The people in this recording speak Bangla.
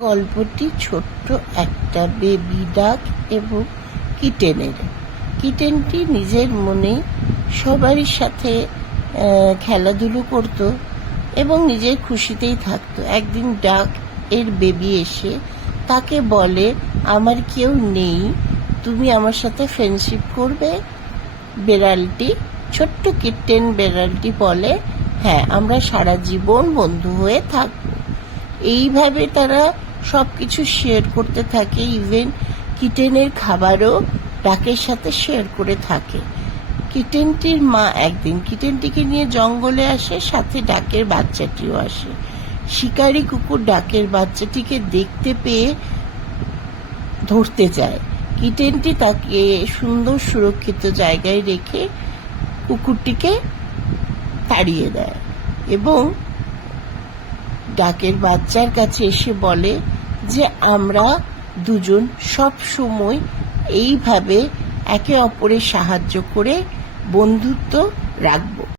গল্পটি ছোট্ট একটা বেবি ডাক এবং কিটেনের। কিটেনটি নিজের মনে সবারই সাথে খেলাধুলো করত এবং নিজের খুশিতেই থাকতো। একদিন ডাক এর বেবি এসে তাকে বলে, আমার কেউ নেই, তুমি আমার সাথে ফ্রেন্ডশিপ করবে? বেড়ালটি, ছোট্ট কিটেন বেড়ালটি বলে, হ্যাঁ, আমরা সারা জীবন বন্ধু হয়ে থাকবো। এইভাবে তারা সবকিছু শেয়ার করতে থাকে, ইভেন কিটেনের খাবারও ডাকের সাথে শেয়ার করে থাকে। কিটেনটির মা একদিন কিটেনটিকে নিয়ে জঙ্গলে আসে, সাথে ডাকের বাচ্চাটিও আসে। শিকারী কুকুর ডাকের বাচ্চাটিকে দেখতে পেয়ে ধরতে যায়। কিটেনটি তাকে সুন্দর সুরক্ষিত জায়গায় রেখে কুকুরটিকে তাড়িয়ে দেয় এবং ডাকের বাচ্চার কাছে এসে বলে যে আমরা দুজন সব সময় এইভাবে একে অপরের সাহায্য করে বন্ধুত্ব রাখবো।